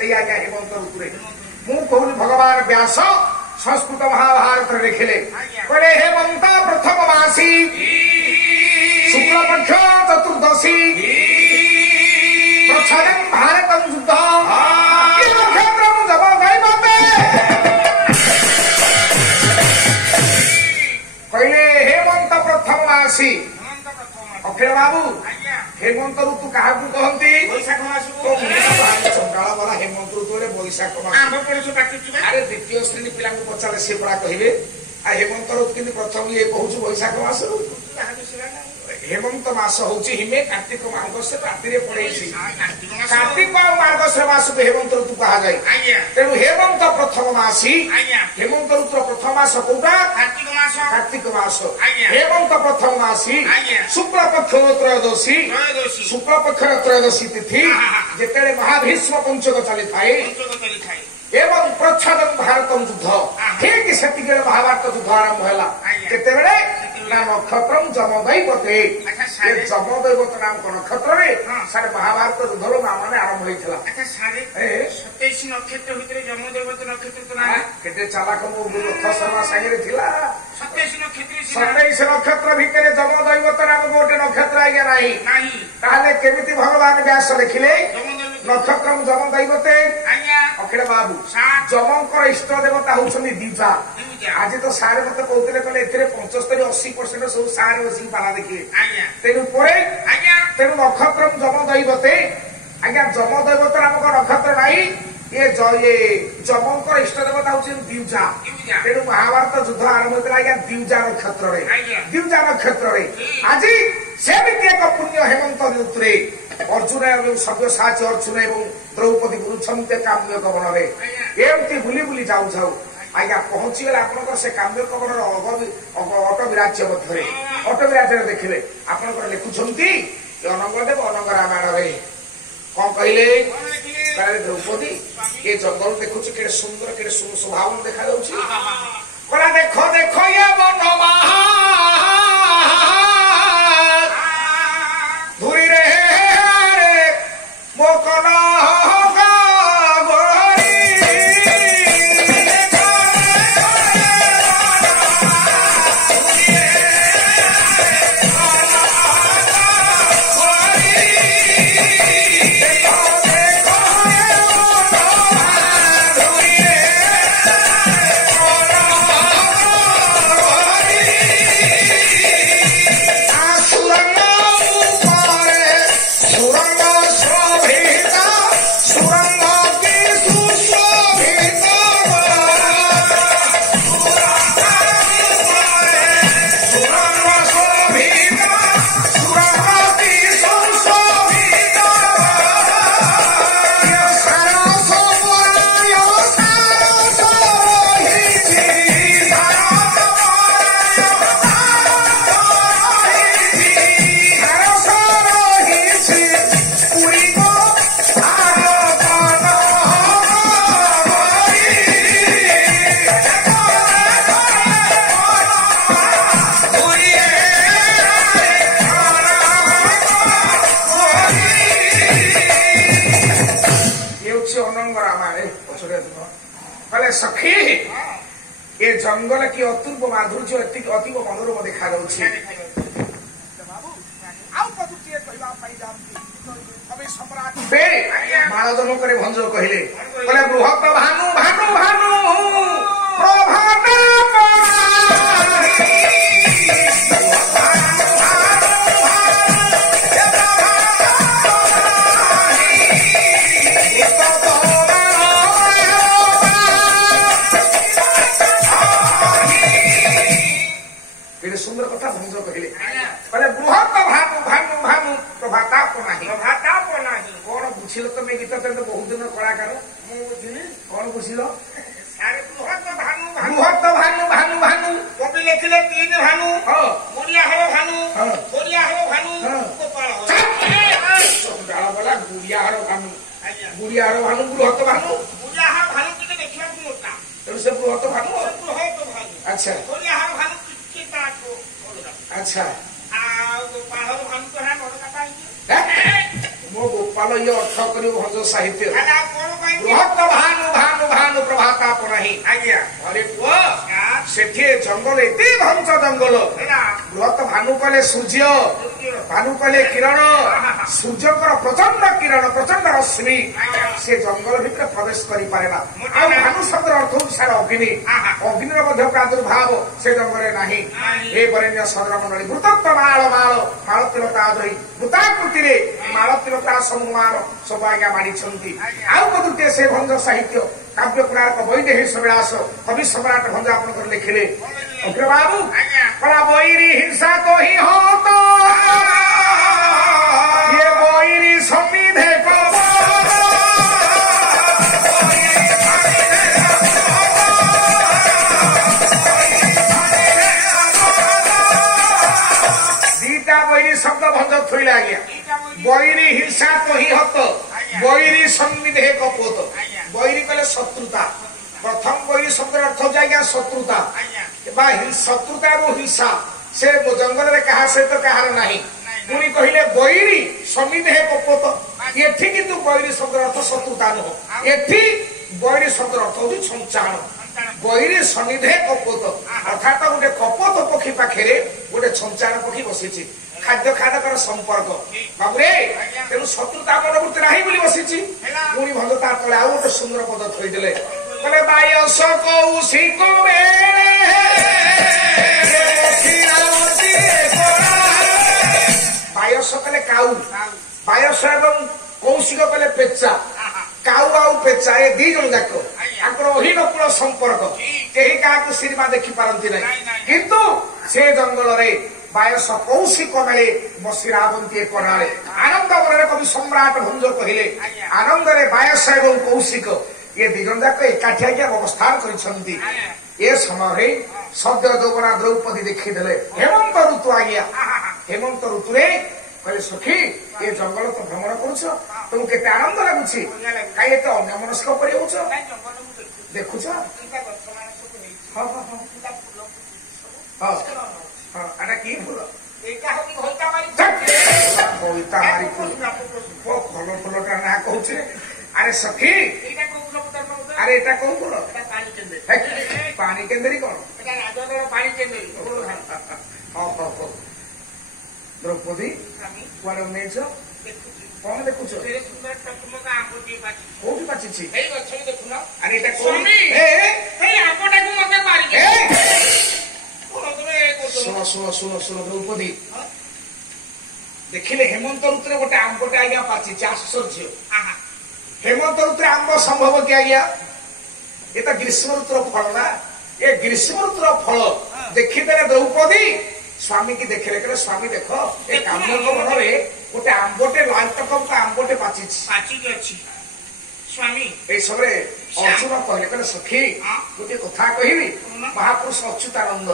से आज्ञा हेमंत ऋतु मु कहूनी भगवान व्यास संस्कृत महाभारत लिखिले कहले हेमंत प्रथम मासी शुक्ल पक्ष चतुर्दशी प्रच्छदं भारतं युद्ध क्षेत्रं जब दैवते कहले हेमंत प्रथम मासी अखिल बाबू हेमंत ऋतु क्या कहती बैशाख मास चंडाला वाला हेमंत ऋतु बैशाख मास अरे द्वितीय श्रेणी पिला पचारे सी पड़ा कहे आ हेमंत ऋतु कि प्रथम ये कहूँ बैशाख मास हेमंत मास हूँ हिमे कार्तिक मार्गश राति पड़े कार्तिक मार्गश मास को हेमंत ऋतु कह जाए तेणु हेमंत प्रथम मासी हेमंत ऋतु प्रथम मास कौटा कार्तिक मास हेमंत प्रथम मासी शुक्ल पक्ष त्रयोदशी शुक्ल पक्ष त्रयोदशी तिथि जिते महाभीष्म पंचक चली थाए एवं प्रच्छदं भारतं युद्ध ठीक से महाभारत युद्ध आरंभ है नक्षत्रम जमदैवते जमदैवत नाम नक्षत्र सारे महाभारत युद्धर माने आरंभ होता 27 नक्षत्र भितर जमदैवत नक्षत्र केते चालाक मो रथ शर्मा सागे 27 नक्षत्र भितर जमदैवत नाम गोटे नक्षत्र आज्ञा ना केमिति भगवान व्यास लिखिले नक्षत्रम जमदैवते अखिल बाबू जमंकर इष्ट देवता होउछनी दीजा आज तो सारे मत कहते कहले 75-80% सब सारे बस पाला देखिए तेणु तेणु नक्षत्रम जमदैवते आज्ञा जमदैवत नामक नक्षत्र नहीं ये जमंकर इष्ट देवता हूँ द्विजा तेणु महाभारत युद्ध आरंभ होता आज्ञा द्विजा नक्षत्र आज सेमती एक पुण्य हेमंत ऋतु अर्जुन एवं सव्यसाची अर्जुन एवं द्रौपदी गुरुछन्ते काम्य कवन एमती बुली बुली जाऊ जाऊ आज्ञा पहुंची गले आपन से काम्य कवन अट विराज्य मध्य अट विराज्य देखिले आपन लिखुंट अनंगदेव अनंग रामायण कौन कहले द्रौपदी ये जंगल देखु के सुंदर के स्वभाव देखा जाऊँ देख देख ये बनवा धुरी रे मो कना सखी ये जंगल की अपूर्व माधुर्य अतीव मनोरम देखा मालदन करे भंज कहले बृहत भानु भानु भानु प्रभात सुंदर कथा भंज कहले बृहत भानु भानु भानु प्रभाताप नाही कौन बुझिल तुम गीत तो बहुत दिन कलाकार कौन बुझिल बृहत भानु भानु भानु कवि लिखिले 3 भानु गुड़िया हल भानु गुड़िया हल भानु बोला गुड़िया हल भानु बृहत भानु गुड़िया हल भानु टिके देखिला मोटा तेणु से बृहत भानु अच्छा गुड़िया हल भानु अच्छा मो गोपाल ये अर्थ कर भंज साहित्य बृहत अरे पुआ सेठी जंगल एते घंच जंगल बृहत भानु कले सूर्य भानु कले किरण सूर्यकर प्रचंड किरण प्रचंड रश्मि से जंगल भितर प्रवेश करि पारेना आ भानु शब्द अर्थ अनुसार अग्नि अग्निर मध्य प्रादुर्भाव से जंगल नाही हे वरेण्य सदर मंडली मृतत्व माल माल मालतिलता धरी मृताकृति रे मालतिलता समूहमान सब आज्ञा मानी छंती आउ कदुते से भंग साहित्य काव्य पुराण वैदेही विलास कवि सम्राट भंज आपन लिखिले अग्र बाबू बड़ा बैरी हिंसा तो ही हो तो ये बैरी समिधे दीटा बैरी शब्द भंज थोड़ा गया बैरी हिंसा तो ही हत बैरी समिधे कपोत बैरी कले शत्रुता प्रथम बैरी शब्द अर्थ जाए शत्रुता शत्रुता और हिंसा से जंगल में क्या सहित कहार ना पुणी कहले बैरी समिधे कपोत एठी किंतु बैरी शब्द अर्थ शत्रुता नुह एठी बैरी शब्द अर्थ हूँ छंचाण बैरी समिधे कपोत अर्थात गोटे कपोत पक्षी पाखे गोटे छंचाण पक्षी बसी खाद्य खादकर संपर्क बाबुरे तेणु शत्रुता मनोवृत्ति नहीं बोली बसी पुणी भंग तार तले आउ गोटे सुंदर पद थोड़े कहले बायस कौशिक बायस कले काऊ बायस एवं कौशिक कले पेचा काऊ आउ पेचा ए दी जन जाक आकर अहिनकुल संपर्क कहीं क्या सिनेमा देखी पारती ना किंतु से जंगल रे बायस कौशिक मेले बसी रावंती कणाले आनंद मन कवि सम्राट भंज कहले आनंद रे बायस एवं कौशिक ये दिजन जाक एकाठी आज्ञा अवस्थान कर समय सद्य यौवना द्रौपदी देखीदे हेमंत ऋतु आज्ञा हेमंत ऋतु कहले सखी ये जंगल तो भ्रमण करुछ तुम के आनंद लगुच कहीं एत अन्यमनस्क पड़ी हो देखुच कि फूल फल फूलटा ना कहूचे अरे सखी अरे एटा कौन फूल पानी केंद्री कौन द्रौपदी कुआड़े उन्हेच कौन देखुच कौटी पाची अरे एटा शुण शुण शुण शुण द्रौपदी देखिले हेमंत ऋतु गोटे आंबटे आज्ञा पाची आश्चर्य हेमंत ऋतु आंब संभव कि आज्ञा ये तो ग्रीष्म ऋतुर फल ना ये ग्रीष्म ऋतुर फल देखीदे द्रौपदी स्वामी की देखिले कहले स्वामी देख ए काम्यक मन रे गोटे आंबटे लाल टकम का आंबटे पाची स्वामी ए सबरे अर्जुन कहले कहले सखी गोटे कथा कहबी महापुरुष अच्युतानंद